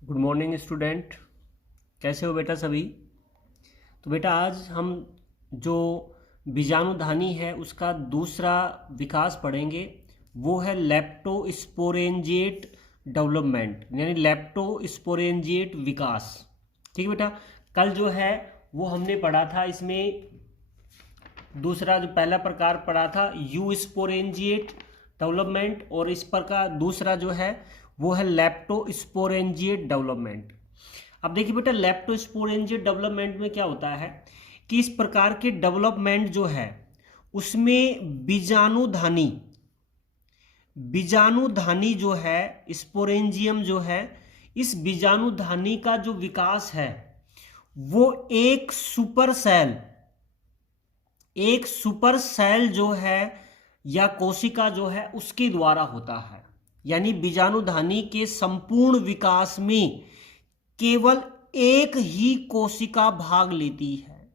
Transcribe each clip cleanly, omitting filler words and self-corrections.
Good morning student. कैसे हो बेटा सभी। तो बेटा आज हम जो बीजाणुधानी है उसका दूसरा विकास पढ़ेंगे। वो है लेप्टोस्पोरेंजिएट डेवलपमेंट, यानी लेप्टोस्पोरेंजिएट विकास। ठीक है बेटा। कल जो है वो हमने पढ़ा था, इसमें दूसरा जो पहला प्रकार पढ़ा था यू स्पोरेंजिएट डेवलपमेंट, और इस प्रकार दूसरा जो है वो है लेप्टोस्पोरेंजिएट डेवलपमेंट। अब देखिए बेटा, लेप्टोस्पोरेंजिएट डेवलपमेंट में क्या होता है कि इस प्रकार के डेवलपमेंट जो है उसमें बीजाणुधानी बीजाणुधानी जो है, स्पोरेंजियम जो है, इस बीजाणुधानी का जो विकास है वो एक सुपर सेल जो है या कोशिका जो है उसके द्वारा होता है। यानी बीजाणुधानी के संपूर्ण विकास में केवल एक ही कोशिका भाग लेती है।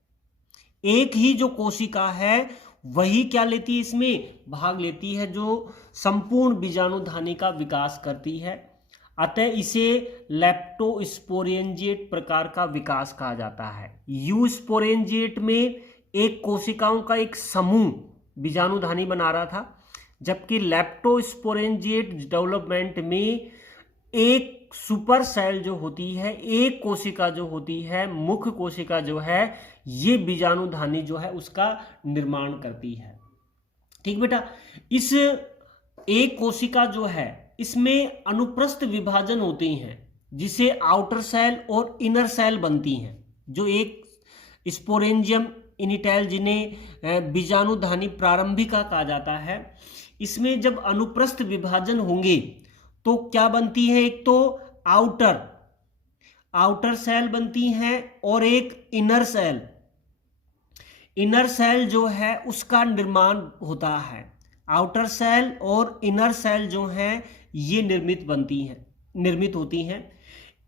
एक ही जो कोशिका है वही क्या लेती है, इसमें भाग लेती है, जो संपूर्ण बीजाणुधानी का विकास करती है। अतः इसे लेप्टोस्पोरेंजिएट प्रकार का विकास कहा जाता है। यूस्पोरेंजिएट में एक कोशिकाओं का एक समूह बीजाणुधानी बना रहा था, जबकि लेप्टोस्पोरेंजिएट डेवलपमेंट में एक सुपर सेल जो होती है, एक कोशिका जो होती है, मुख्य कोशिका जो है, ये बीजाणुधानी जो है उसका निर्माण करती है। ठीक बेटा। इस एक कोशिका जो है इसमें अनुप्रस्थ विभाजन होते हैं, जिसे आउटर सेल और इनर सेल बनती हैं। जो एक स्पोरेंजियम इनिटैल, जिन्हें बीजाणुधानी प्रारंभिका कहा जाता है, इसमें जब अनुप्रस्थ विभाजन होंगे तो क्या बनती है, एक तो आउटर सेल बनती हैं और एक इनर सेल जो है उसका निर्माण होता है। आउटर सेल और इनर सेल जो हैं ये निर्मित होती हैं।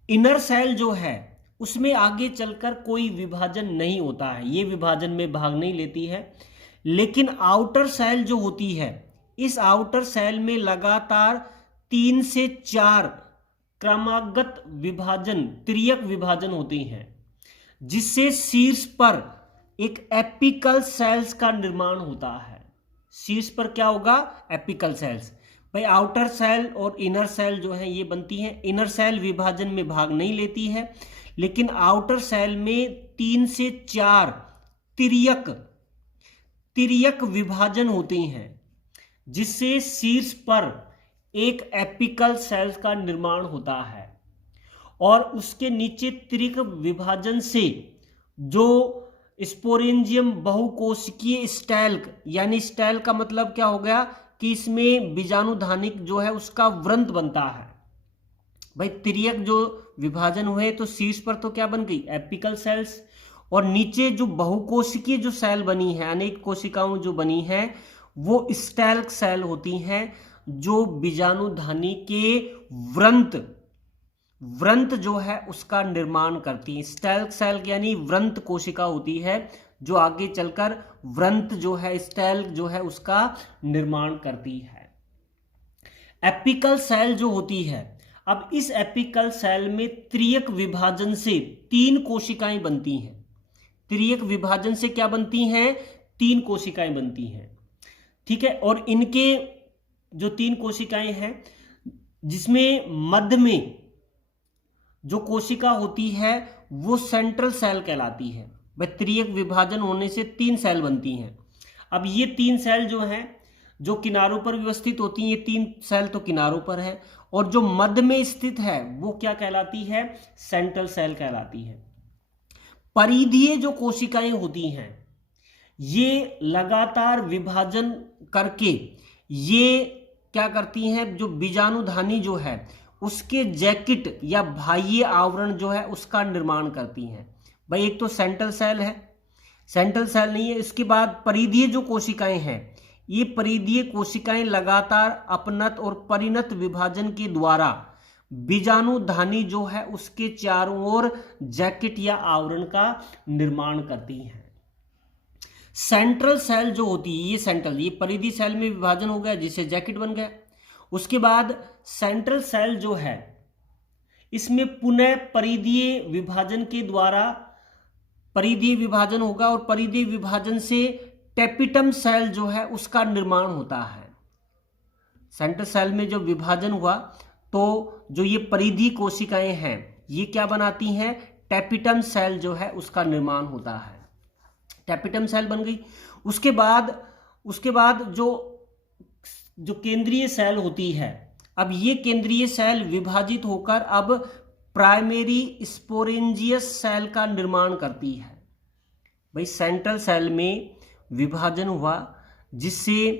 इनर सेल जो है उसमें आगे चलकर कोई विभाजन नहीं होता है, ये विभाजन में भाग नहीं लेती है। लेकिन आउटर सेल जो होती है, इस आउटर सेल में लगातार 3 से 4 क्रमागत विभाजन, तिर्यक विभाजन होते हैं, जिससे शीर्ष पर एक एपिकल सेल्स का निर्माण होता है। शीर्ष पर क्या होगा, एपिकल सेल्स। भाई आउटर सेल और इनर सेल जो है ये बनती हैं। इनर सेल विभाजन में भाग नहीं लेती है, लेकिन आउटर सेल में 3 से 4 तिर्यक विभाजन होते हैं, जिससे शीर्ष पर एक एपिकल सेल्स का निर्माण होता है। और उसके नीचे तिर्यक विभाजन से जो स्पोरेंजियम बहुकोशिकीय स्टैल्क, यानी स्टैल्क का मतलब क्या हो गया कि इसमें बीजाणुधानी जो है उसका वृंत बनता है। भाई तिर्यक जो विभाजन हुए तो शीर्ष पर तो क्या बन गई, एपिकल सेल्स, और नीचे जो बहुकोशिकीय जो सेल बनी है, अनेक कोशिकाओं जो बनी है, वो स्टैल्क सेल होती हैं, जो बीजाणुधानी के व्रंत जो है उसका निर्माण करती है। स्टैल्क सेल यानी व्रंत कोशिका होती है, जो आगे चलकर व्रंत जो है, स्टैल्क जो है उसका निर्माण करती है। एपिकल सेल जो होती है, अब इस एपिकल सेल में तिर्यक विभाजन से 3 कोशिकाएं बनती हैं। तिर्यक विभाजन से क्या बनती हैं, 3 कोशिकाएं बनती हैं। ठीक है। और इनके जो 3 कोशिकाएं हैं, जिसमें मध्य में जो कोशिका होती है वो सेंट्रल सेल कहलाती है। वह तिर्यक विभाजन होने से 3 सेल बनती हैं। अब ये 3 सेल जो हैं, जो किनारों पर व्यवस्थित होती हैं, ये 3 सेल तो किनारों पर है, और जो मध्य में स्थित है वो क्या कहलाती है, सेंट्रल सेल कहलाती है। परिधीय जो कोशिकाएं होती हैं, ये लगातार विभाजन करके ये क्या करती हैं, जो बीजाणुधानी जो है उसके जैकेट या बाह्य आवरण जो है उसका निर्माण करती हैं। भाई एक तो सेंट्रल सेल है, सेंट्रल सेल नहीं है। इसके बाद परिधीय जो कोशिकाएं हैं, ये परिधीय कोशिकाएं लगातार अपनत और परिणत विभाजन के द्वारा बीजाणुधानी जो है उसके चारों ओर जैकेट या आवरण का निर्माण करती हैं। सेंट्रल सेल जो होती है, ये परिधि सेल में विभाजन हो गया, जिससे जैकेट बन गया। उसके बाद सेंट्रल सेल जो है इसमें पुनः परिधीय विभाजन के द्वारा परिधीय विभाजन होगा और परिधीय विभाजन से टेपिटम सेल जो है उसका निर्माण होता है। सेंट्रल सेल में जो विभाजन हुआ तो जो ये परिधीय कोशिकाएं हैं ये क्या बनाती हैं, टेपिटम सेल जो है उसका निर्माण होता है। टेपिटम सेल बन गई। उसके बाद जो केंद्रीय सेल होती है, अब ये केंद्रीय सेल विभाजित होकर अब प्राइमरी स्पोरेंजियस सेल का निर्माण करती है। भाई सेंट्रल सेल में विभाजन हुआ जिससे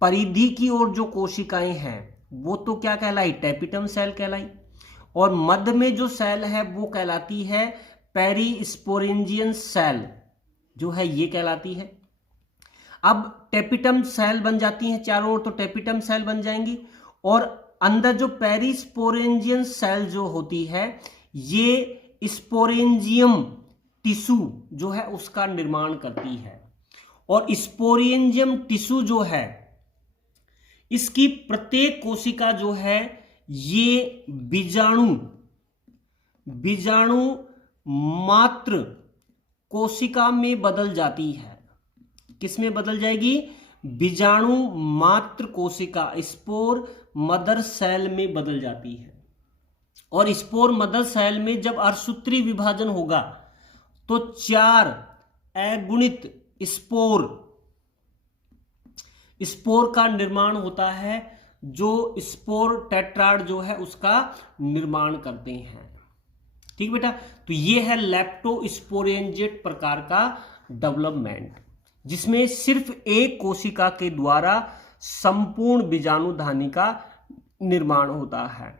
परिधि की ओर जो कोशिकाएं हैं वो तो क्या कहलाई, टेपिटम सेल कहलाई, और मध्य में जो सेल है वो कहलाती है पेरिस्पोरेंजियन सेल जो है ये कहलाती है। अब टेपिटम सेल बन जाती हैं चारों ओर, तो टेपिटम सेल बन जाएंगी और अंदर जो पेरिस्पोरेंजियन सेल जो होती है ये स्पोरेंजियम टिश्यू जो है उसका निर्माण करती है। और स्पोरेंजियम टिश्यू जो है इसकी प्रत्येक कोशिका जो है ये बीजाणु मात्र कोशिका में बदल जाती है। किस में बदल जाएगी, बीजाणु मात्र कोशिका, स्पोर मदर सेल में बदल जाती है। और स्पोर मदर सेल में जब अर्धसूत्री विभाजन होगा तो 4 अगुणित स्पोर का निर्माण होता है, जो स्पोर टेट्राड जो है उसका निर्माण करते हैं। ठीक बेटा, तो ये है लेप्टोस्पोरेंजिएट प्रकार का डेवलपमेंट, जिसमें सिर्फ एक कोशिका के द्वारा संपूर्ण बीजाणुधानी का निर्माण होता है।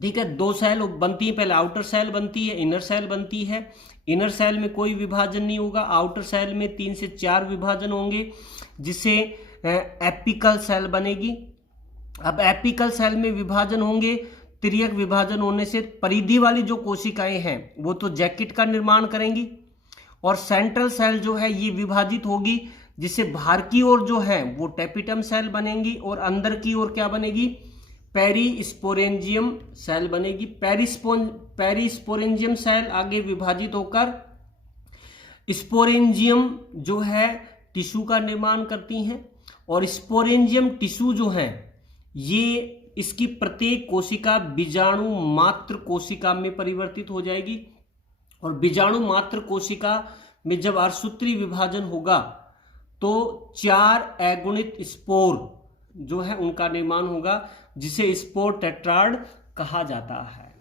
ठीक है, 2 सेल बनती है, पहले आउटर सेल बनती है, इनर सेल बनती है। इनर सेल में कोई विभाजन नहीं होगा, आउटर सेल में 3 से 4 विभाजन होंगे, जिससे एपिकल सेल बनेगी। अब एपिकल सेल में विभाजन होंगे, तिर्यक विभाजन होने से परिधि वाली जो कोशिकाएं हैं वो तो जैकेट का निर्माण करेंगी, और सेंट्रल सेल जो है ये विभाजित होगी, जिससे बाहर की ओर जो है वो टेपिटम सेल बनेंगी और अंदर की ओर क्या बनेगी, पेरिस्पोरेंजियम सेल बनेगी। पेरिस्पोरेंजियम सेल आगे विभाजित होकर स्पोरेंजियम जो है टिश्यू का निर्माण करती हैं, और स्पोरेंजियम टिश्यू जो है ये इसकी प्रत्येक कोशिका बीजाणु मात्र कोशिका में परिवर्तित हो जाएगी। और बीजाणु मात्र कोशिका में जब अर्धसूत्री विभाजन होगा तो 4 अगुणित स्पोर जो है उनका निर्माण होगा, जिसे स्पोर टेट्राड कहा जाता है।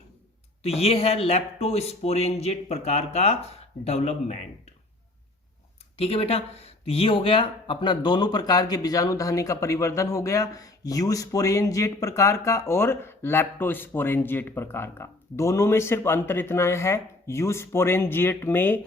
तो ये है लेप्टोस्पोरेंजिएट प्रकार का डेवलपमेंट। ठीक है बेटा, तो ये हो गया अपना दोनों प्रकार के बीजाणुधानी का परिवर्धन हो गया, यूस्पोरेंजिएट प्रकार का और लेप्टोस्पोरेंजिएट प्रकार का। दोनों में सिर्फ अंतर इतना है, यूस्पोरेंजिएट में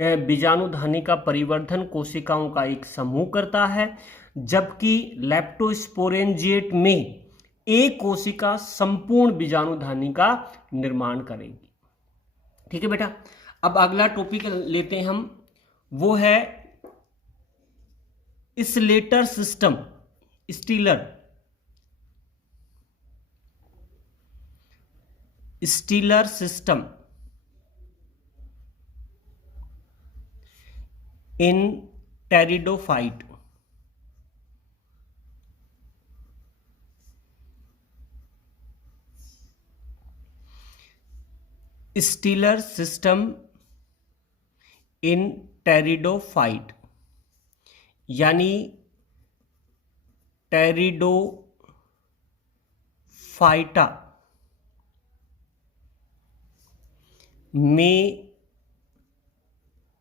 बीजाणुधानी का परिवर्धन कोशिकाओं का एक समूह करता है, जबकि लेप्टोस्पोरेंजिएट में एक कोशिका संपूर्ण बीजाणुधानी का निर्माण करेगी। ठीक है बेटा, अब अगला टॉपिक लेते हैं हम, वो है Slater system, stealer system in pteridophyte. Stealer system in pteridophyte यानी टेरिडोफाइटा में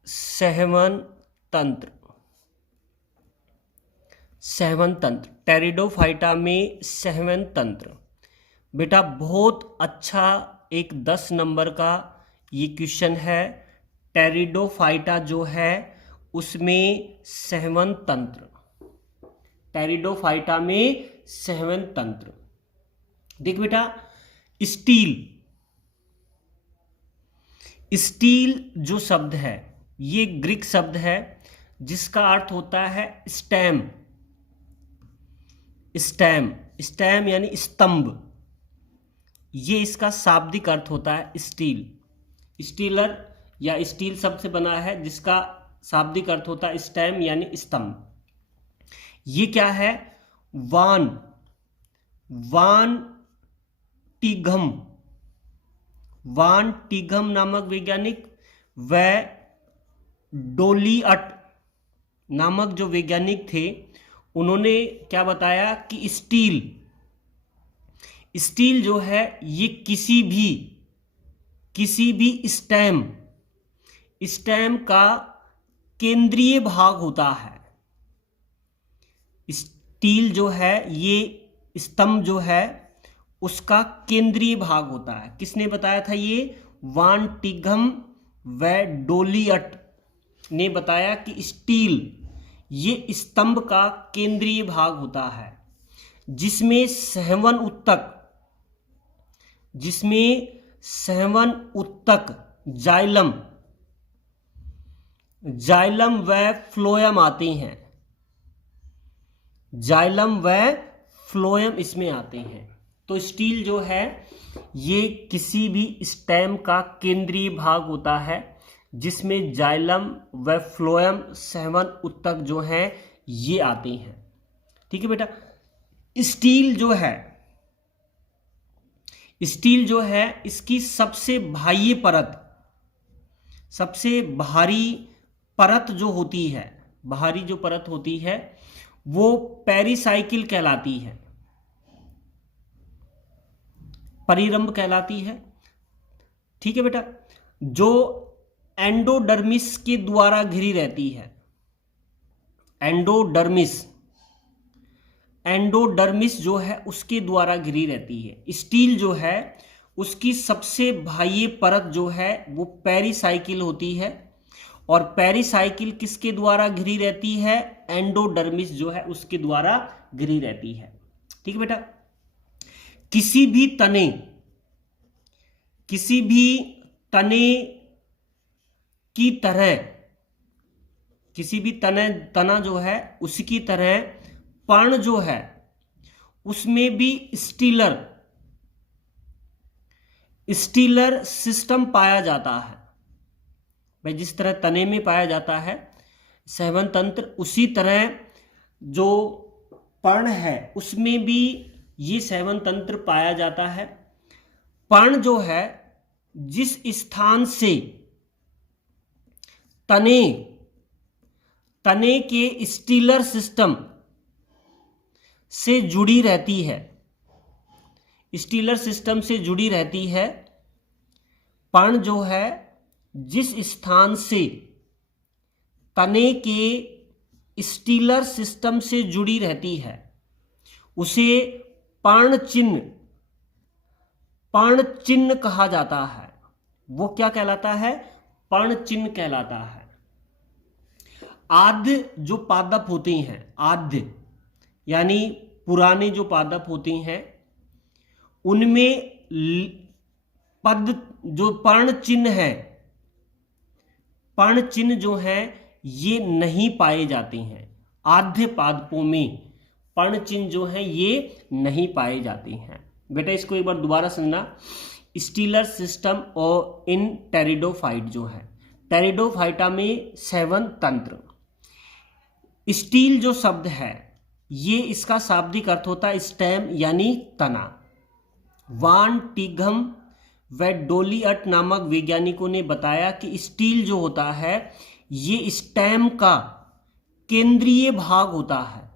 सहवन तंत्र, टेरिडोफाइटा में सहवन तंत्र। बेटा बहुत अच्छा एक 10 नंबर का ये क्वेश्चन है। टेरिडोफाइटा जो है उसमें सहवन तंत्र, टेरिडोफाइटा में सहवन तंत्र। देख बेटा, स्टील जो शब्द है ये ग्रीक शब्द है जिसका अर्थ होता है स्टेम यानी स्तंभ, ये इसका शाब्दिक अर्थ होता है स्टील। स्टीलर या स्टील शब्द से बना है, जिसका शाब्दिक अर्थ होता है स्टेम यानी स्तंभ। ये क्या है? वान टिघम नामक वैज्ञानिक व डोलिअट नामक जो वैज्ञानिक थे, उन्होंने क्या बताया कि स्टील जो है ये किसी भी स्टेम का केंद्रीय भाग होता है। स्टील जो है ये स्तंभ जो है उसका केंद्रीय भाग होता है। किसने बताया था? ये वान टिघम व डोलिअट ने बताया कि स्टील ये स्तंभ का केंद्रीय भाग होता है, जिसमें सहवन उत्तक जाइलम व फ्लोएम आते हैं। जाइलम व फ्लोएम इसमें आते हैं। तो स्टील जो है ये किसी भी स्टेम का केंद्रीय भाग होता है, जिसमें जाइलम व फ्लोएम सहवन उत्तक जो हैं ये आते हैं। ठीक है बेटा। स्टील जो है इसकी सबसे भारी परत जो होती है, बाहरी जो परत होती है वो पेरिसाइकिल कहलाती है, परिरंभ कहलाती है। ठीक है बेटा। जो एंडोडर्मिस के द्वारा घिरी रहती है। एंडोडर्मिस जो है उसके द्वारा घिरी रहती है। स्टील जो है उसकी सबसे बाह्य परत जो है वो पेरिसाइकिल होती है, और पेरिसाइकिल किसके द्वारा घिरी रहती है? एंडोडर्मिस जो है उसके द्वारा घिरी रहती है। ठीक है बेटा। किसी भी तना जो है उसकी तरह पर्ण जो है उसमें भी स्टीलर सिस्टम पाया जाता है। भाई जिस तरह तने में पाया जाता है सहवन तंत्र, उसी तरह जो पर्ण है उसमें भी ये सहवन तंत्र पाया जाता है। पर्ण जो है जिस स्थान से तने के स्टीलर सिस्टम से जुड़ी रहती है, पर्ण जो है जिस स्थान से तने के स्टीलर सिस्टम से जुड़ी रहती है उसे पर्ण चिन्ह कहा जाता है। वो क्या कहलाता है? पर्ण चिन्ह कहलाता है। आद्य जो पादप होते हैं, आद्य यानी पुराने जो पादप होते हैं, उनमें जो पर्ण चिन्ह जो है ये नहीं पाए जाते हैं। आद्य पादपों में पर्ण चिन्ह जो है ये नहीं पाए जाते हैं। बेटा इसको एक बार दोबारा सुनना। स्टीलर सिस्टम और इन टेरिडोफाइट जो है, टेरिडोफाइटा में सहवन तंत्र। स्टील जो शब्द है ये इसका शाब्दिक अर्थ होता है स्टेम यानी तना। वान टिघम व डोलिअट नामक वैज्ञानिकों ने बताया कि स्टील जो होता है ये स्टेम का केंद्रीय भाग होता है,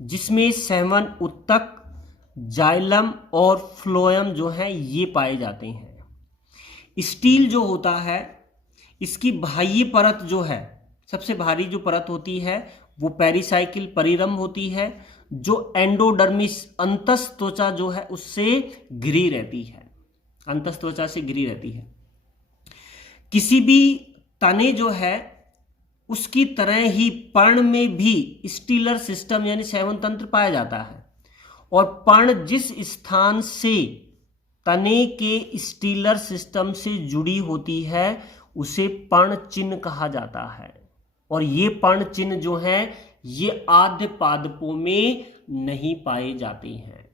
जिसमें सहवन उत्तक, जाइलम और फ्लोएम जो है ये पाए जाते हैं। स्टील जो होता है इसकी बाह्य परत जो है, सबसे भारी जो परत होती है वो पेरिसाइकिल परिरंभ होती है, जो एंडोडर्मिस अंतस्त्वचा जो है उससे घिरी रहती है, अंतस्त्वचा से घिरी रहती है। किसी भी तने जो है उसकी तरह ही पर्ण में भी स्टीलर सिस्टम यानी सहवन तंत्र पाया जाता है, और पर्ण जिस स्थान से तने के स्टीलर सिस्टम से जुड़ी होती है उसे पर्ण चिन्ह कहा जाता है। और ये पर्ण चिन्ह जो हैं ये आद्य पादपों में नहीं पाए जाते हैं।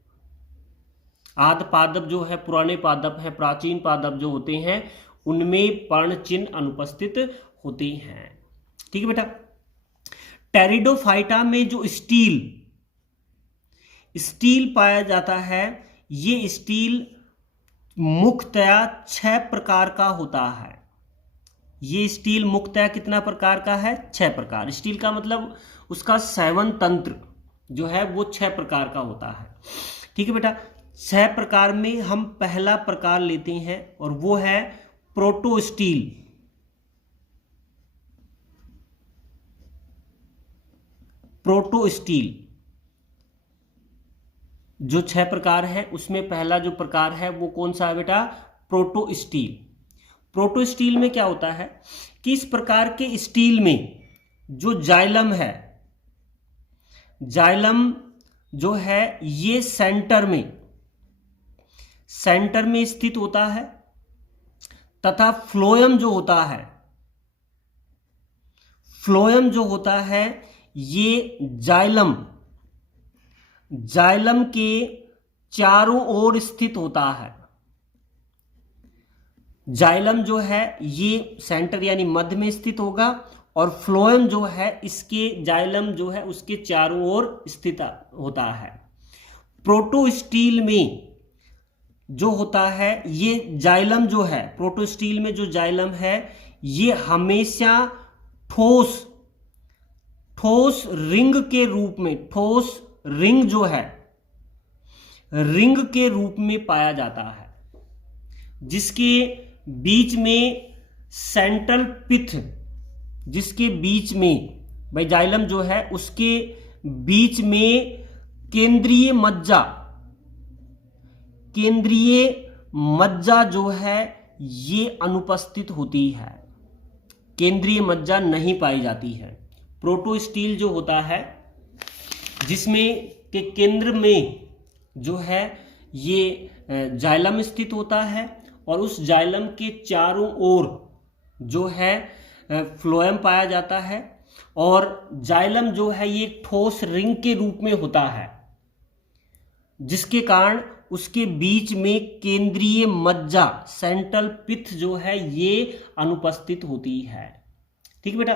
आदि पादप जो है, पुराने पादप है, प्राचीन पादप जो होते हैं उनमें पर्ण चिन्ह अनुपस्थित होते हैं। ठीक है बेटा। टेरिडोफाइटा में जो स्टील पाया जाता है, ये स्टील मुख्यतया 6 प्रकार का होता है। ये स्टील मुख्यतया कितना प्रकार का है? 6 प्रकार। स्टील का मतलब उसका सेवन तंत्र जो है वो 6 प्रकार का होता है। ठीक है बेटा। 6 प्रकार में हम पहला प्रकार लेते हैं और वो है प्रोटो स्टील। प्रोटो स्टील जो 6 प्रकार है उसमें पहला जो प्रकार है वो कौन सा है बेटा? Proto steel. प्रोटो स्टील में क्या होता है कि इस प्रकार के स्टील में जो जाइलम है, जाइलम जो है ये सेंटर में स्थित होता है तथा फ्लोएम जो होता है ये जाइलम के चारों ओर स्थित होता है। जाइलम जो है ये सेंटर यानी मध्य में स्थित होगा और फ्लोएम जो है इसके जाइलम जो है उसके चारों ओर स्थित होता है। प्रोटो स्टील में जो होता है ये जाइलम जो है, प्रोटो स्टील में जो जाइलम है ये हमेशा ठोस रिंग के रूप में, ठोस रिंग जो है रिंग के रूप में पाया जाता है, जिसके बीच में सेंट्रल पिथ, जिसके बीच में भाई जाइलम जो है उसके बीच में केंद्रीय मज्जा जो है ये अनुपस्थित होती है। केंद्रीय मज्जा नहीं पाई जाती है। प्रोटो स्टील जो होता है जिसमें के केंद्र में जो है ये जाइलम स्थित होता है और उस जाइलम के चारों ओर जो है फ्लोएम पाया जाता है और जाइलम जो है ये ठोस रिंग के रूप में होता है, जिसके कारण उसके बीच में केंद्रीय मज्जा, सेंट्रल पिथ जो है ये अनुपस्थित होती है। ठीक है बेटा।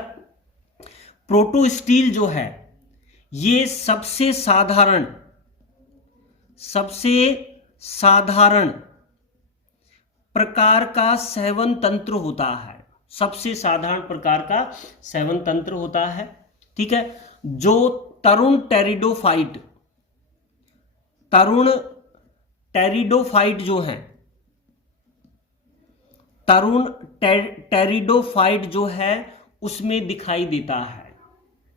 प्रोटो स्टील जो है ये सबसे साधारण प्रकार का सेवन तंत्र होता है। सबसे साधारण प्रकार का सेवन तंत्र होता है। ठीक है। जो तरुण टेरिडोफाइट जो है, तरुण टेरिडोफाइट जो है उसमें दिखाई देता है।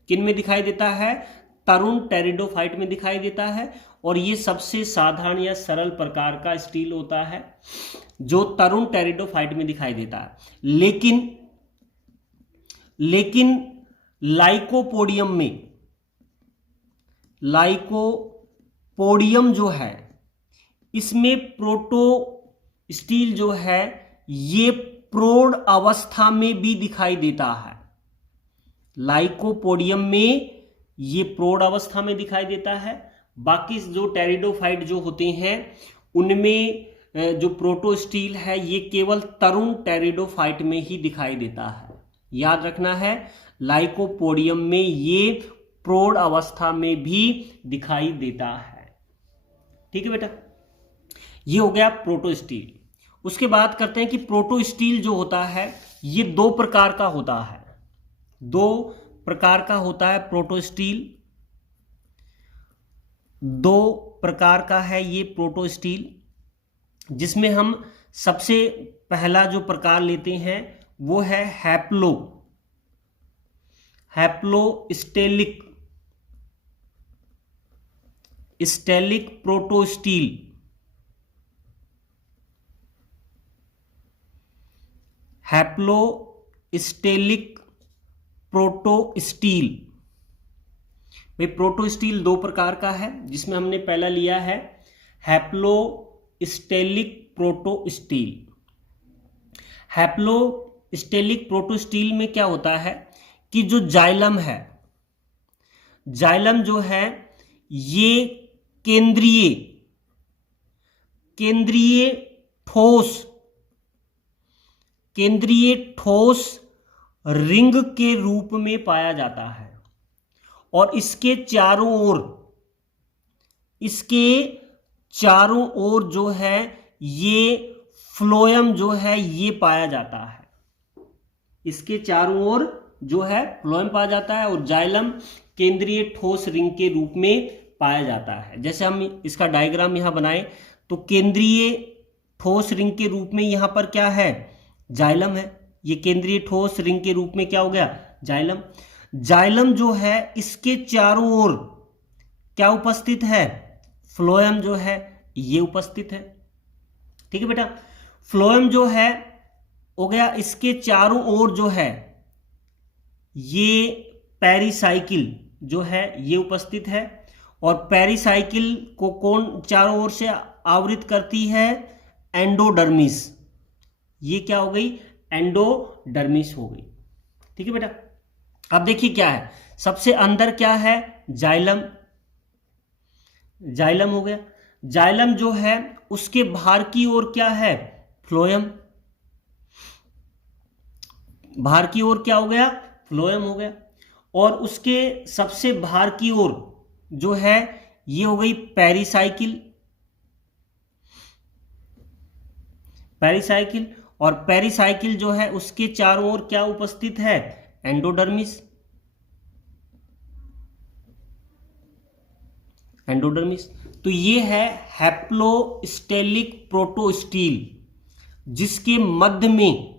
किन में दिखाई देता है? तरुण टेरिडोफाइट में दिखाई देता है और ये सबसे साधारण या सरल प्रकार का स्टील होता है जो तरुण टेरिडोफाइट में दिखाई देता है। लेकिन लाइकोपोडियम जो है इसमें प्रोटो स्टील जो है ये प्रौढ़ अवस्था में भी दिखाई देता है। लाइकोपोडियम में ये प्रौढ़ अवस्था में दिखाई देता है। बाकी जो टेरिडोफाइट जो होते हैं उनमें जो प्रोटो स्टील है ये केवल तरुण टेरिडोफाइट में ही दिखाई देता है। याद रखना है, लाइकोपोडियम में ये प्रौढ़ अवस्था में भी दिखाई देता है। ठीक है बेटा। ये हो गया प्रोटो स्टील। उसके बाद करते हैं कि प्रोटो स्टील जो होता है ये 2 प्रकार का होता है। 2 प्रकार का होता है प्रोटो स्टील। 2 प्रकार का है ये प्रोटो स्टील, जिसमें हम सबसे पहला जो प्रकार लेते हैं वो है haplostelic protostele. Haplostelic protostele. भाई प्रोटो स्टील 2 प्रकार का है, जिसमें हमने पहला लिया है haplostelic protostele. Haplostelic protostele में क्या होता है कि जो जाइलम है, जाइलम जो है ये केंद्रीय ठोस रिंग के रूप में पाया जाता है और इसके चारों ओर जो है ये फ्लोएम जो है ये पाया जाता है। इसके चारों ओर जो है फ्लोएम पाया जाता है और जाइलम केंद्रीय ठोस रिंग के रूप में पाया जाता है। जैसे हम इसका डायग्राम यहां बनाएं तो केंद्रीय ठोस रिंग के रूप में यहां पर क्या है, जाइलम है। ये केंद्रीय ठोस रिंग के रूप में क्या हो गया, जाइलम। जाइलम जो है इसके चारों ओर क्या उपस्थित है, फ्लोएम जो है ये उपस्थित है। ठीक है बेटा, फ्लोएम जो है हो गया, इसके चारों ओर जो है ये पेरिसाइकिल जो है ये उपस्थित है और पेरिसाइकिल को कौन चारों ओर से आवृत करती है, एंडोडर्मिस। ये क्या हो गई, एंडोडर्मिस हो गई। ठीक है बेटा, अब देखिए क्या है, सबसे अंदर क्या है, जाइलम। जाइलम हो गया। जाइलम जो है उसके बाहर की ओर क्या है, फ्लोएम। बाहर की ओर क्या हो गया, फ्लोएम हो गया। और उसके सबसे बाहर की ओर जो है ये हो गई पेरिसाइकिल। पेरिसाइकिल, और पेरिसाइकिल जो है उसके चारों ओर क्या उपस्थित है, एंडोडर्मिस। एंडोडर्मिस। तो ये है हैप्लोस्टेलिक प्रोटोस्टील, जिसके मध्य में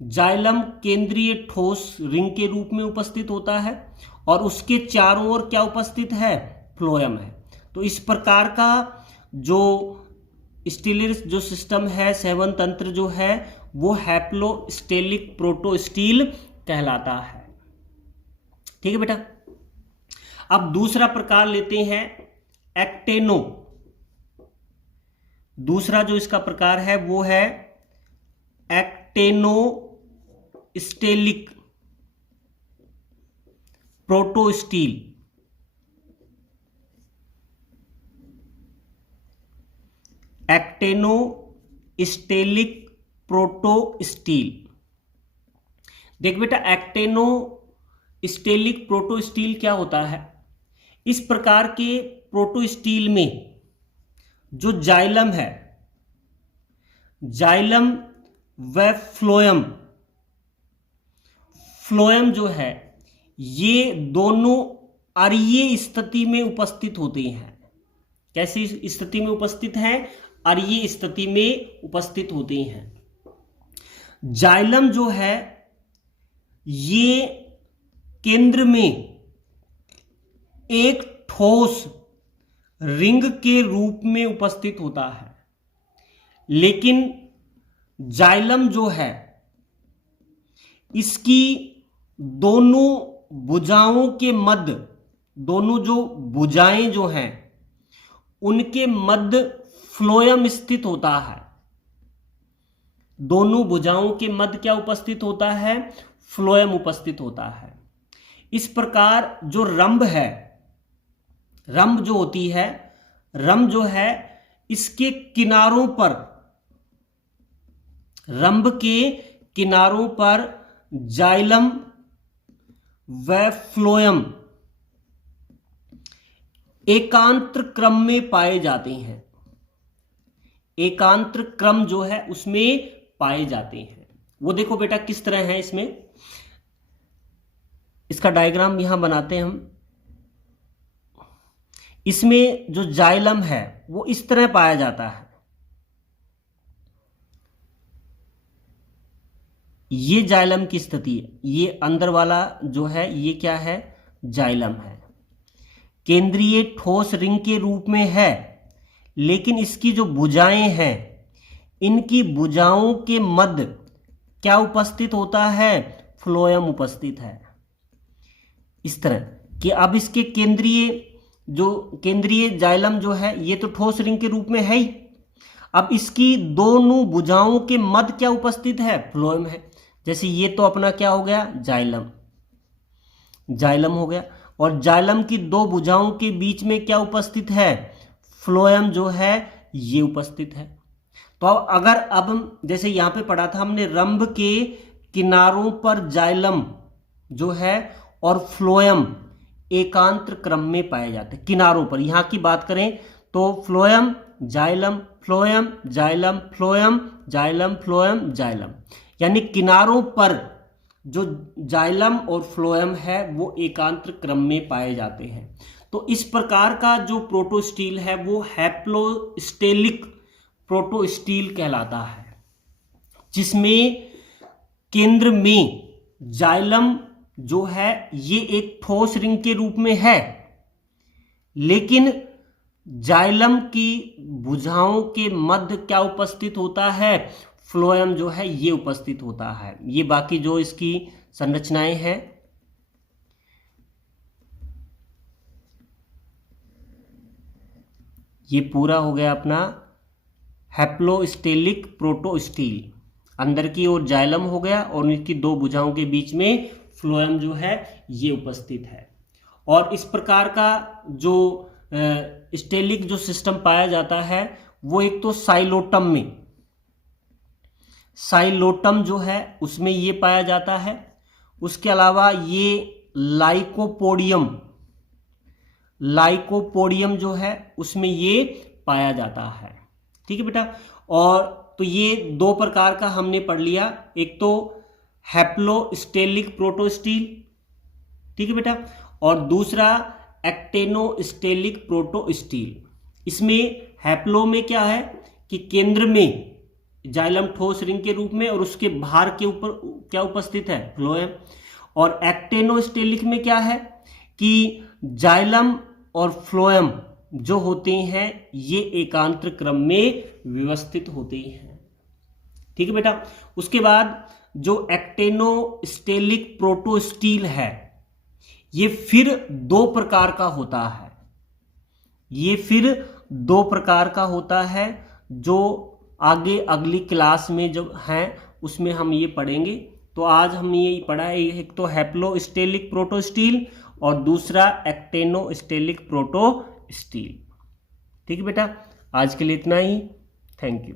जाइलम केंद्रीय ठोस रिंग के रूप में उपस्थित होता है और उसके चारों ओर क्या उपस्थित है, फ्लोएम है। तो इस प्रकार का जो स्टीलर जो सिस्टम है, सेवन तंत्र जो है वो हैप्लोस्टेलिक प्रोटोस्टील कहलाता है। ठीक है बेटा, अब दूसरा प्रकार लेते हैं एक्टेनो। दूसरा जो इसका प्रकार है वो है एक्टेनोस्टेलिक प्रोटोस्टील। एक्टेनोस्टेलिक प्रोटोस्टील। देख बेटा, एक्टेनोस्टेलिक प्रोटोस्टील क्या होता है, इस प्रकार के प्रोटोस्टील में जो जाइलम है, जाइलम व फ्लोएम जो है ये दोनों अरीय स्थिति में उपस्थित होते हैं। कैसी स्थिति में उपस्थित हैं, अरीय स्थिति में उपस्थित होते हैं। जाइलम जो है ये केंद्र में एक ठोस रिंग के रूप में उपस्थित होता है, लेकिन जाइलम जो है इसकी दोनों भुजाओं के मध्य, दोनों जो भुजाएं जो हैं उनके मध्य फ्लोएम स्थित होता है। दोनों भुजाओं के मध्य क्या उपस्थित होता है, फ्लोएम उपस्थित होता है। इस प्रकार जो रंभ है, रंभ जो होती है, रंभ जो है इसके किनारों पर, रंभ के किनारों पर जाइलम व फ्लोएम एकांतर क्रम में पाए जाते हैं। एकांतर क्रम जो है उसमें पाए जाते हैं। वो देखो बेटा किस तरह है, इसमें इसका डायग्राम यहां बनाते हैं हम। इसमें जो जाइलम है वो इस तरह पाया जाता है। ये जाइलम की स्थिति है, ये अंदर वाला जो है ये क्या है, जाइलम है। केंद्रीय ठोस रिंग के रूप में है, लेकिन इसकी जो भुजाएं हैं इनकी भुजाओं के मध्य क्या उपस्थित होता है, फ्लोएम उपस्थित है। इस तरह कि अब इसके केंद्रीय जाइलम जो है ये तो ठोस रिंग के रूप में है ही, अब इसकी दोनों भुजाओं के मध्य क्या उपस्थित है, फ्लोएम है। जैसे ये तो अपना क्या हो गया, जाइलम, जाइलम हो गया, और जाइलम की दो भुजाओं के बीच में क्या उपस्थित है, फ्लोएम जो है ये उपस्थित है। तो अगर अब हम जैसे यहां पे पढ़ा था हमने, रंभ के किनारों पर जाइलम जो है और फ्लोएम एकांतर क्रम में पाए जाते हैं। किनारों पर यहां की बात करें तो phloem xylem phloem xylem phloem xylem phloem xylem, यानी किनारों पर जो जाइलम और फ्लोएम है वो एकांतर क्रम में पाए जाते हैं। तो इस प्रकार का जो प्रोटोस्टील है वो हैप्लोस्टेलिक प्रोटोस्टील कहलाता है, जिसमें केंद्र में जाइलम जो है ये एक ठोस रिंग के रूप में है, लेकिन जाइलम की भुजाओं के मध्य क्या उपस्थित होता है, फ्लोएम जो है ये उपस्थित होता है। ये बाकी जो इसकी संरचनाएं हैं, ये पूरा हो गया अपना हैप्लोस्टेलिक प्रोटोस्टील। अंदर की ओर जाइलम हो गया और इनकी दो भुजाओं के बीच में फ्लोएम जो है ये उपस्थित है। और इस प्रकार का जो स्टेलिक जो सिस्टम पाया जाता है वो एक तो साइलोटम में, साइलोटम जो है उसमें ये पाया जाता है। उसके अलावा ये लाइकोपोडियम, लाइकोपोडियम जो है उसमें ये पाया जाता है। ठीक है बेटा। और तो ये दो प्रकार का हमने पढ़ लिया, एक तो हैप्लोस्टेलिक प्रोटोस्टील, ठीक है बेटा, और दूसरा एक्टेनोस्टेलिक प्रोटोस्टील। इसमें हैप्लो में क्या है कि केंद्र में जाइलम ठोस रिंग के रूप में और उसके भार के ऊपर क्या उपस्थित है, फ्लोएम। और एक्टेनोस्टेलिक में क्या है कि जाइलम और फ्लोएम जो होते हैं ये एकांतर क्रम में व्यवस्थित होते हैं। ठीक है बेटा। उसके बाद जो एक्टेनोस्टेलिक प्रोटोस्टील है ये फिर दो प्रकार का होता है, ये फिर दो प्रकार का होता है, जो आगे अगली क्लास में जो है उसमें हम ये पढ़ेंगे। तो आज हम ये पढ़ा है, एक तो हैप्लोस्टेलिक प्रोटोस्टील और दूसरा एक्टेनोस्टेलिक प्रोटोस्टील। ठीक है बेटा, आज के लिए इतना ही। Thank you.